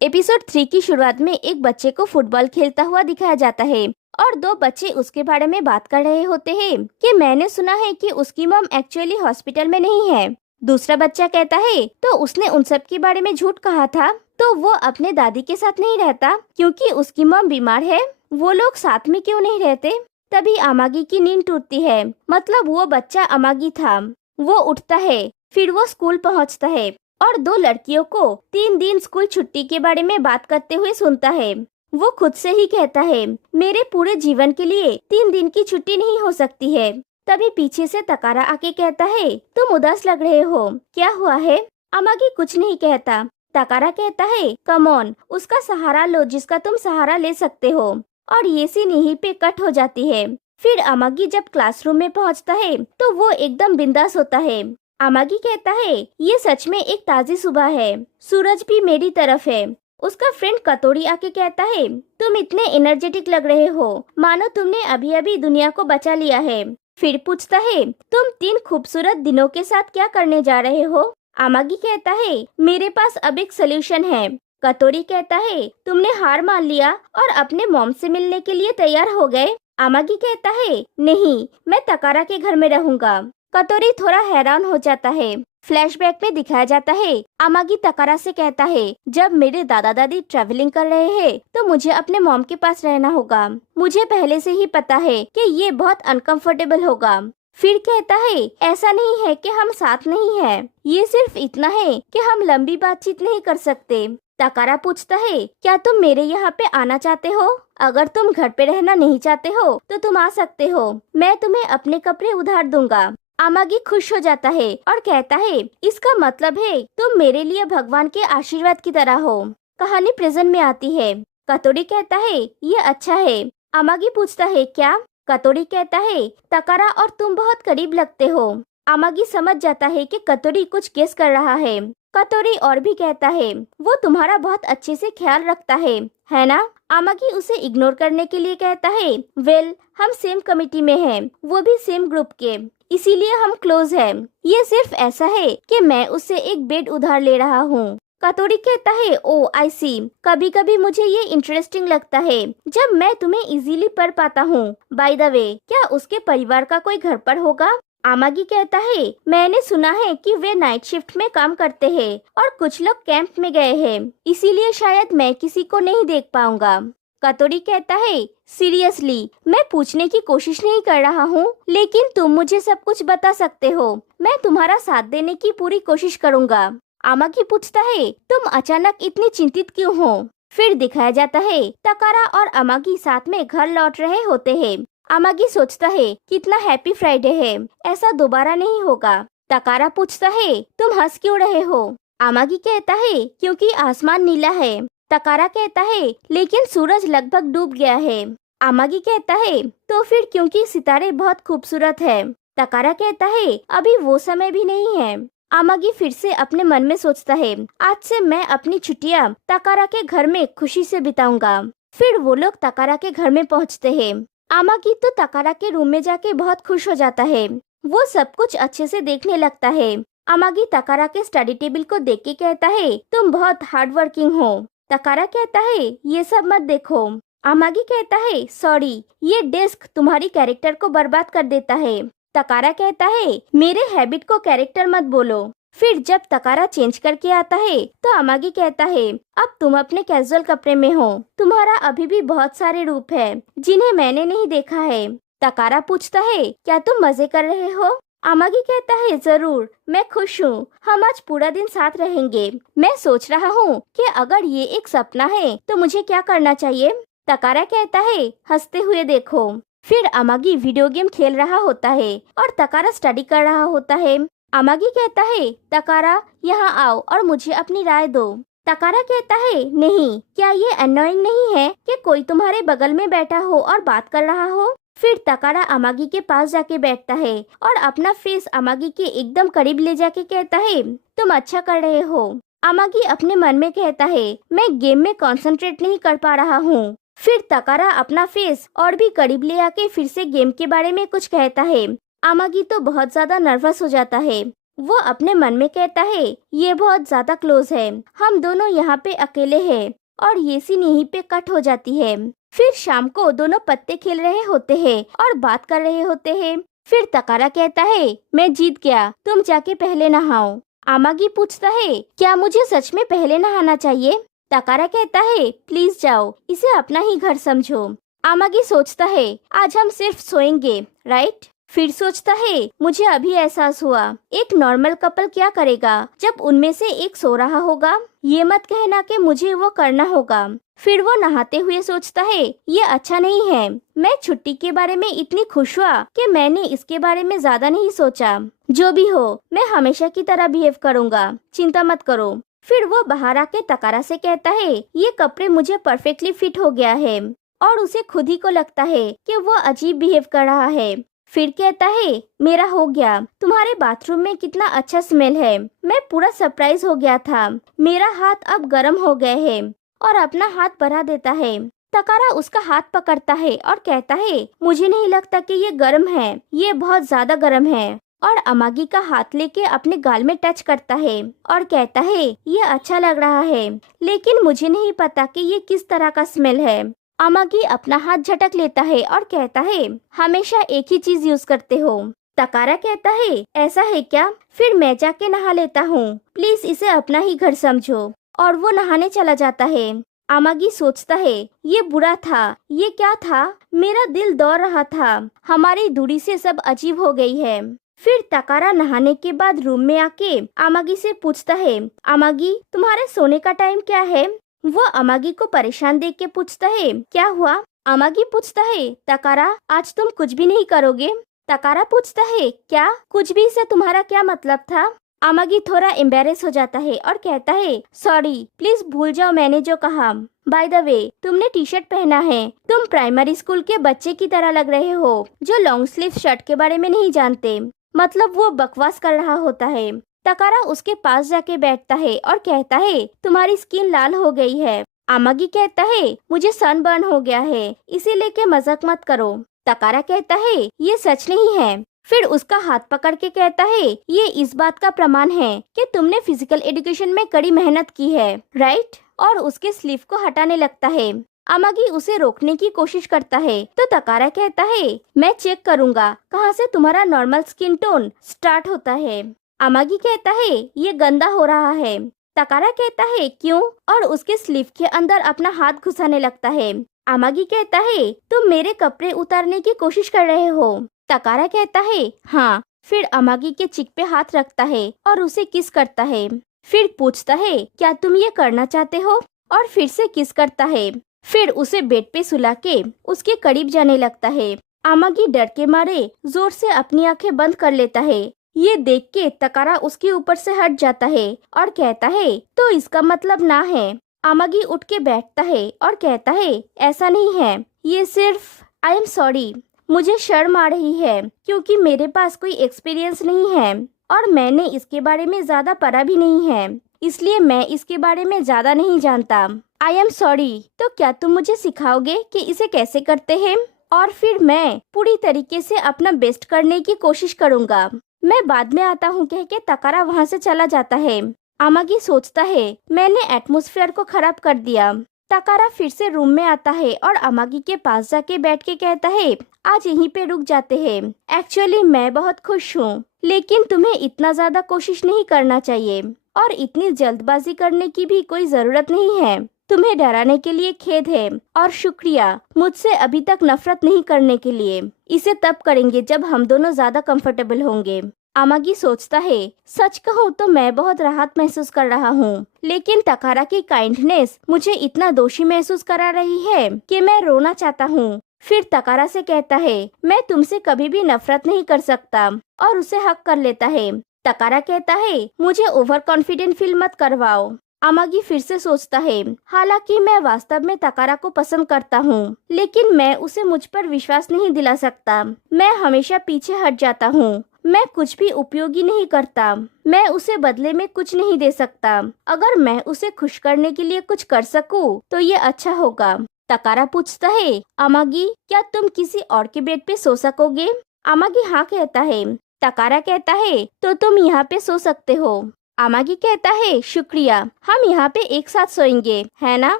Episode 3 की शुरुआत में एक बच्चे को फुटबॉल खेलता हुआ दिखाया जाता है और दो बच्चे उसके बारे में बात कर रहे होते हैं कि मैंने सुना है कि उसकी मॉम एक्चुअली हॉस्पिटल में नहीं है। दूसरा बच्चा कहता है तो उसने उन सब के बारे में झूठ कहा था, तो वो अपने दादी के साथ नहीं रहता क्योंकि उसकी मॉम बीमार है। वो लोग साथ में क्यों नहीं रहते? तभी अमागी की नींद टूटती है, मतलब वो बच्चा अमागी था। वो उठता है, फिर वो स्कूल पहुंचता है और दो लड़कियों को 3 दिन स्कूल छुट्टी के बारे में बात करते हुए सुनता है। वो खुद से ही कहता है, मेरे पूरे जीवन के लिए 3 दिन की छुट्टी नहीं हो सकती है। तभी पीछे से तकारा आके कहता है, तुम उदास लग रहे हो, क्या हुआ है? अमागी कुछ नहीं कहता। तकारा कहता है, कम ऑन, उसका सहारा लो जिसका तुम सहारा ले सकते हो। और ये सीन यहीं पे कट हो जाती है। फिर अमागी जब क्लासरूम में पहुंचता है तो वो एकदम बिंदास होता है। अमागी कहता है, ये सच में एक ताजी सुबह है, सूरज भी मेरी तरफ है। उसका फ्रेंड कतोरी आके कहता है, तुम इतने एनर्जेटिक लग रहे हो, मानो तुमने अभी अभी दुनिया को बचा लिया है। फिर पूछता है, तुम 3 खूबसूरत दिनों के साथ क्या करने जा रहे हो? अमागी कहता है, मेरे पास अब एक सोल्यूशन है। कतोरी कहता है, तुमने हार मान लिया और अपने मॉम से मिलने के लिए तैयार हो गए? अमागी कहता है, नहीं, मैं तकारा के घर में रहूंगा। कतोरी थोड़ा हैरान हो जाता है। फ्लैशबैक में दिखाया जाता है, अमागी तकारा से कहता है, जब मेरे दादा दादी ट्रैवलिंग कर रहे हैं तो मुझे अपने मॉम के पास रहना होगा। मुझे पहले से ही पता है कि ये बहुत अनकंफर्टेबल होगा। फिर कहता है, ऐसा नहीं है कि हम साथ नहीं हैं, ये सिर्फ इतना है कि हम लंबी बातचीत नहीं कर सकते। तकारा पूछता है, क्या तुम मेरे यहाँ पे आना चाहते हो? अगर तुम घर पे रहना नहीं चाहते हो तो तुम आ सकते हो, मैं तुम्हें अपने कपड़े उधार दूंगा। अमागी खुश हो जाता है और कहता है, इसका मतलब है तुम मेरे लिए भगवान के आशीर्वाद की तरह हो। कहानी प्रेजेंट में आती है। कतोरी कहता है, ये अच्छा है। अमागी पूछता है, क्या? कतोरी कहता है, तकारा और तुम बहुत करीब लगते हो। अमागी समझ जाता है कि कतोरी कुछ गेस कर रहा है। कतोरी और भी कहता है, वो तुम्हारा बहुत अच्छे से ख्याल रखता है ना? अमागी उसे इग्नोर करने के लिए कहता है, वेल, हम सेम कमिटी में हैं, वो भी सेम ग्रुप के, इसीलिए हम क्लोज हैं। ये सिर्फ ऐसा है कि मैं उससे एक बेड उधार ले रहा हूँ। कतोरी कहता है, ओ आई सी, कभी कभी मुझे ये इंटरेस्टिंग लगता है जब मैं तुम्हें इजीली पढ़ पाता हूँ। बाय द वे, क्या उसके परिवार का कोई घर पर होगा? अमागी कहता है, मैंने सुना है कि वे नाइट शिफ्ट में काम करते हैं और कुछ लोग कैंप में गए हैं, इसीलिए शायद मैं किसी को नहीं देख पाऊंगा। कतोरी कहता है, सीरियसली, मैं पूछने की कोशिश नहीं कर रहा हूँ, लेकिन तुम मुझे सब कुछ बता सकते हो। मैं तुम्हारा साथ देने की पूरी कोशिश करूँगा। अमागी पूछता है, तुम अचानक इतनी चिंतित क्यों हो? फिर दिखाया जाता है, तकारा और अमागी साथ में घर लौट रहे होते हैं। अमागी सोचता है, कितना हैप्पी फ्राइडे है, ऐसा दोबारा नहीं होगा। तकारा पूछता है, तुम हंस क्यों रहे हो? अमागी कहता है, क्योंकि आसमान नीला है। तकारा कहता है, लेकिन सूरज लगभग डूब गया है। अमागी कहता है, तो फिर क्योंकि सितारे बहुत खूबसूरत है। तकारा कहता है, अभी वो समय भी नहीं है। अमागी फिर से अपने मन में सोचता है, आज से मैं अपनी छुट्टियां तकारा के घर में खुशी से बिताऊंगा। फिर वो लोग तकारा के घर में पहुंचते हैं। अमागी तो तकारा के रूम में जाके बहुत खुश हो जाता है। वो सब कुछ अच्छे से देखने लगता है। अमागी तकारा के स्टडी टेबल को देख के कहता है, तुम बहुत हार्ड वर्किंग हो। तकारा कहता है, ये सब मत देखो। अमागी कहता है, सॉरी, ये डेस्क तुम्हारी कैरेक्टर को बर्बाद कर देता है। तकारा कहता है, मेरे हैबिट को कैरेक्टर मत बोलो। फिर जब तकारा चेंज करके आता है तो अमागी कहता है, अब तुम अपने कैजुअल कपड़े में हो, तुम्हारा अभी भी बहुत सारे रूप है जिन्हें मैंने नहीं देखा है। तकारा पूछता है, क्या तुम मजे कर रहे हो? अमागी कहता है, जरूर, मैं खुश हूँ, हम आज पूरा दिन साथ रहेंगे। मैं सोच रहा हूँ कि अगर ये एक सपना है तो मुझे क्या करना चाहिए? तकारा कहता है, हंसते हुए देखो। फिर अमागी वीडियो गेम खेल रहा होता है और तकारा स्टडी कर रहा होता है। अमागी कहता है, तकारा, यहाँ आओ और मुझे अपनी राय दो। तकारा कहता है, नहीं, क्या ये अननोइंग नहीं है कि कोई तुम्हारे बगल में बैठा हो और बात कर रहा हो? फिर तकारा अमागी के पास जाके बैठता है और अपना फेस अमागी के एकदम करीब ले जाके कहता है, तुम अच्छा कर रहे हो। अमागी अपने मन में कहता है, मैं गेम में कंसंट्रेट नहीं कर पा रहा हूँ। फिर तकारा अपना फेस और भी करीब ले आके फिर से गेम के बारे में कुछ कहता है। अमागी तो बहुत ज्यादा नर्वस हो जाता है। वो अपने मन में कहता है ये बहुत ज्यादा क्लोज है, हम दोनों यहाँ पे अकेले हैं। और ये सीन यहीं पे कट हो जाती है। फिर शाम को दोनों पत्ते खेल रहे होते हैं और बात कर रहे होते हैं। फिर तकारा कहता है मैं जीत गया, तुम जाके पहले नहाओ। आमागी पूछता है क्या मुझे सच में पहले नहाना चाहिए? तकारा कहता है प्लीज जाओ, इसे अपना ही घर समझो। आमागी सोचता है आज हम सिर्फ सोएंगे, राइट? फिर सोचता है मुझे अभी एहसास हुआ एक नॉर्मल कपल क्या करेगा जब उनमें से एक सो रहा होगा। ये मत कहना कि मुझे वो करना होगा। फिर वो नहाते हुए सोचता है ये अच्छा नहीं है, मैं छुट्टी के बारे में इतनी खुश हुआ कि मैंने इसके बारे में ज्यादा नहीं सोचा। जो भी हो मैं हमेशा की तरह बिहेव करूँगा, चिंता मत करो। फिर वो बाहर आके तकारा से कहता है ये कपड़े मुझे परफेक्टली फिट हो गया है। और उसे खुद ही को लगता है कि वो अजीब बिहेव कर रहा है। फिर कहता है मेरा हो गया, तुम्हारे बाथरूम में कितना अच्छा स्मेल है, मैं पूरा सरप्राइज हो गया था, मेरा हाथ अब गर्म हो गए है। और अपना हाथ बढ़ा देता है। तकारा उसका हाथ पकड़ता है और कहता है मुझे नहीं लगता कि ये गर्म है, ये बहुत ज्यादा गर्म है। और अमागी का हाथ लेके अपने गाल में टच करता है और कहता है ये अच्छा लग रहा है, लेकिन मुझे नहीं पता कि ये किस तरह का स्मेल है। अमागी अपना हाथ झटक लेता है और कहता है हमेशा एक ही चीज यूज करते हो। तकारा कहता है ऐसा है क्या? फिर मैं जाके नहा लेता हूँ, प्लीज इसे अपना ही घर समझो। और वो नहाने चला जाता है। अमागी सोचता है ये बुरा था, ये क्या था, मेरा दिल दौड़ रहा था, हमारी दूरी से सब अजीब हो गई है। फिर तकारा नहाने के बाद रूम में आके अमागी से पूछता है अमागी तुम्हारे सोने का टाइम क्या है? वो अमागी को परेशान देख के पूछता है क्या हुआ? अमागी पूछता है तकारा आज तुम कुछ भी नहीं करोगे? तकारा पूछता है क्या कुछ भी से तुम्हारा क्या मतलब था? अमागी थोड़ा एम्बेरेस हो जाता है और कहता है सॉरी, प्लीज भूल जाओ मैंने जो कहा। बाय द वे तुमने टी शर्ट पहना है, तुम प्राइमरी स्कूल के बच्चे की तरह लग रहे हो जो लॉन्ग स्लीव शर्ट के बारे में नहीं जानते। मतलब वो बकवास कर रहा होता है। तकारा उसके पास जाके बैठता है और कहता है तुम्हारी स्किन लाल हो गई है। अमागी कहता है मुझे सनबर्न हो गया है, इसीलिए के मजाक मत करो। तकारा कहता है ये सच नहीं है। फिर उसका हाथ पकड़ के कहता है ये इस बात का प्रमाण है कि तुमने फिजिकल एजुकेशन में कड़ी मेहनत की है, राइट? और उसके स्लीव को हटाने लगता है। अमागी उसे रोकने की कोशिश करता है तो तकारा कहता है मैं चेक करूँगा कहाँ से तुम्हारा नॉर्मल स्किन टोन स्टार्ट होता है। अमागी कहता है ये गंदा हो रहा है। तकारा कहता है क्यों? और उसके स्लीव के अंदर अपना हाथ घुसाने लगता है। अमागी कहता है तुम मेरे कपड़े उतारने की कोशिश कर रहे हो। तकारा कहता है हाँ। फिर अमागी के चिक पे हाथ रखता है और उसे किस करता है। फिर पूछता है क्या तुम ये करना चाहते हो? और फिर से किस करता है। फिर उसे बेड पे सुला के उसके करीब जाने लगता है। अमागी डर के मारे जोर से अपनी आंखें बंद कर लेता है। ये देख के तकारा उसके ऊपर से हट जाता है और कहता है तो इसका मतलब ना है। अमागी उठ के बैठता है और कहता है ऐसा नहीं है, ये सिर्फ आई एम सॉरी, मुझे शर्म आ रही है क्योंकि मेरे पास कोई एक्सपीरियंस नहीं है और मैंने इसके बारे में ज्यादा पढ़ा भी नहीं है, इसलिए मैं इसके बारे में ज्यादा नहीं जानता। I am sorry. तो क्या तुम मुझे सिखाओगे कि इसे कैसे करते हैं? और फिर मैं पूरी तरीके से अपना बेस्ट करने की कोशिश करूँगा। मैं बाद में आता हूँ कह के तकारा वहाँ से चला जाता है। अमागी सोचता है मैंने एटमॉस्फेयर को खराब कर दिया। तकारा फिर से रूम में आता है और अमागी के पास जाके बैठ के कहता है आज यहीं पे रुक जाते हैं। एक्चुअली मैं बहुत खुश हूँ, लेकिन तुम्हें इतना ज्यादा कोशिश नहीं करना चाहिए और इतनी जल्दबाजी करने की भी कोई जरूरत नहीं है। तुम्हें डराने के लिए खेद है और शुक्रिया मुझसे अभी तक नफरत नहीं करने के लिए। इसे तब करेंगे जब हम दोनों ज्यादा कंफर्टेबल होंगे। अमागी सोचता है सच कहूँ तो मैं बहुत राहत महसूस कर रहा हूँ, लेकिन तकारा की काइंडनेस मुझे इतना दोषी महसूस करा रही है कि मैं रोना चाहता हूँ। फिर तकारा से कहता है मैं तुमसे कभी भी नफरत नहीं कर सकता और उसे हक कर लेता है। तकारा कहता है मुझे ओवर कॉन्फिडेंट फील मत करवाओ। अमागी फिर से सोचता है हालांकि मैं वास्तव में तकारा को पसंद करता हूँ, लेकिन मैं उसे मुझ पर विश्वास नहीं दिला सकता। मैं हमेशा पीछे हट जाता हूँ, मैं कुछ भी उपयोगी नहीं करता, मैं उसे बदले में कुछ नहीं दे सकता। अगर मैं उसे खुश करने के लिए कुछ कर सकूं तो ये अच्छा होगा। तकारा पूछता है अमागी क्या तुम किसी और के बेड पे सो सकोगे? अमागी हाँ कहता है। तकारा कहता है तो तुम यहाँ पे सो सकते हो। आमागी कहता है शुक्रिया, हम यहाँ पे एक साथ सोएंगे, है ना?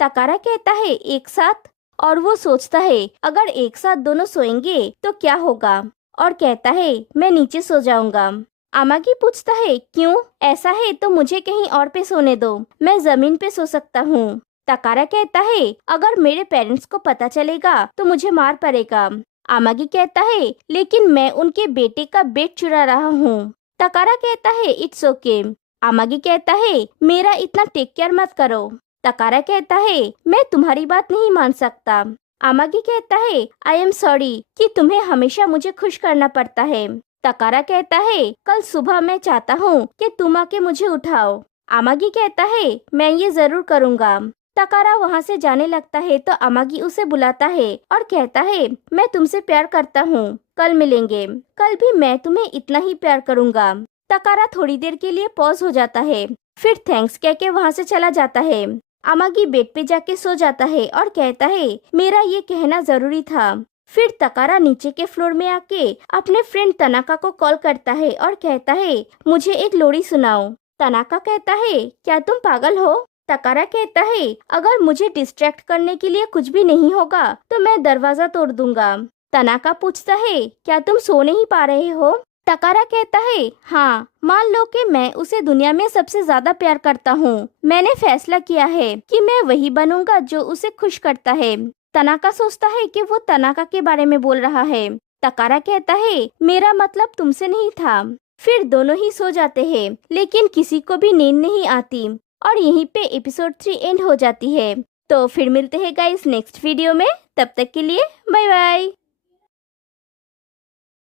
तकारा कहता है एक साथ, और वो सोचता है अगर एक साथ दोनों सोएंगे तो क्या होगा, और कहता है मैं नीचे सो जाऊंगा। आमागी पूछता है क्यों? ऐसा है तो मुझे कहीं और पे सोने दो, मैं जमीन पे सो सकता हूँ। तकारा कहता है अगर मेरे पेरेंट्स को पता चलेगा तो मुझे मार पड़ेगा। आमागी कहता है लेकिन मैं उनके बेटे का बेड चुरा रहा हूँ। तकारा कहता है इट्स ओके। आमागी कहता है मेरा इतना टेक केयर मत करो। तकारा कहता है मैं तुम्हारी बात नहीं मान सकता। आमागी कहता है आई एम सॉरी कि तुम्हें हमेशा मुझे खुश करना पड़ता है। तकारा कहता है कल सुबह मैं चाहता हूँ कि तुम आके मुझे उठाओ। आमागी कहता है मैं ये जरूर करूँगा। तकारा वहाँ से जाने लगता है तो आमागी उसे बुलाता है और कहता है मैं तुमसे प्यार करता हूँ, कल मिलेंगे, कल भी मैं तुम्हें इतना ही प्यार करूँगा। तकारा थोड़ी देर के लिए पॉज हो जाता है, फिर थैंक्स कह के वहाँ से चला जाता है। आमागी बेड पे जाके सो जाता है और कहता है मेरा ये कहना जरूरी था। फिर तकारा नीचे के फ्लोर में आके अपने फ्रेंड तनाका को कॉल करता है और कहता है मुझे एक लोरी सुनाओ। तनाका कहता है क्या तुम पागल हो? तकारा कहता है अगर मुझे डिस्ट्रैक्ट करने के लिए कुछ भी नहीं होगा तो मैं दरवाजा तोड़ दूंगा। तनाका पूछता है क्या तुम सो नहीं पा रहे हो? तकारा कहता है हाँ, मान लो कि मैं उसे दुनिया में सबसे ज्यादा प्यार करता हूँ। मैंने फैसला किया है कि मैं वही बनूंगा जो उसे खुश करता है। तनाका सोचता है कि वो तनाका के बारे में बोल रहा है। तकारा कहता है मेरा मतलब तुमसे नहीं था। फिर दोनों ही सो जाते हैं, लेकिन किसी को भी नींद नहीं आती और यहीं पे एपिसोड 3 एंड हो जाती है। तो फिर मिलते हैं गाइस नेक्स्ट वीडियो में, तब तक के लिए बाय बाय।